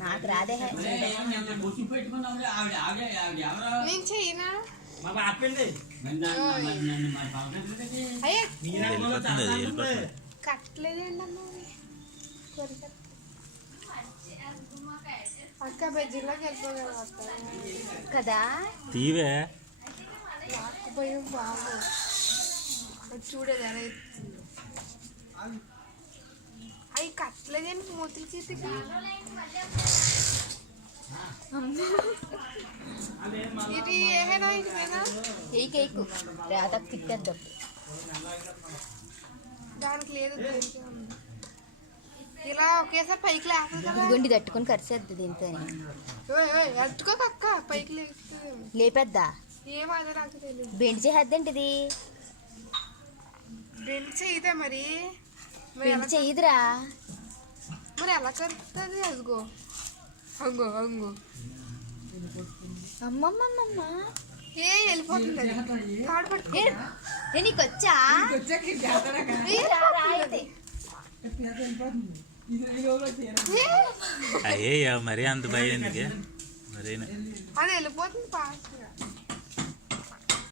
నాకు రాదే నేను చేయనా కట్టలేదండి అక్క బెజ్జీలోకి వెళ్ళిపోగల కదా తీవే లాక్కుపోయి బాబు చూడదు ఎలా అవి కట్టలేదండి మూతుల చేతికి ఇది ఏమైనా ఇటువైనా ఏకేకు రాతకు తిట్టేద్దాం దానికి లేదు ఇలా ఒకేసారి పైకి లేకపోతే కదా ఇదిగోండి తట్టుకొని కరిసేద్ది దీంతో అట్టుకోక అక్క పైకి లేస్తుంది లేపేద్దా ఏమదే నాకు తెలియదు బెండ్ చేసేద్దేంటిది బెండ్ చేయదా మరి బెండ్ చెయ్యదురా మరి ఎలా కలుపుతుంది అదిగో అంగో అంగో అమ్మమ్మమ్మ వెళ్ళిపోతుంది నీకు వచ్చా అయ్యే మరి అంత భయం ఎందుకే మరి అది వెళ్ళిపోతుంది ఫాస్ట్గా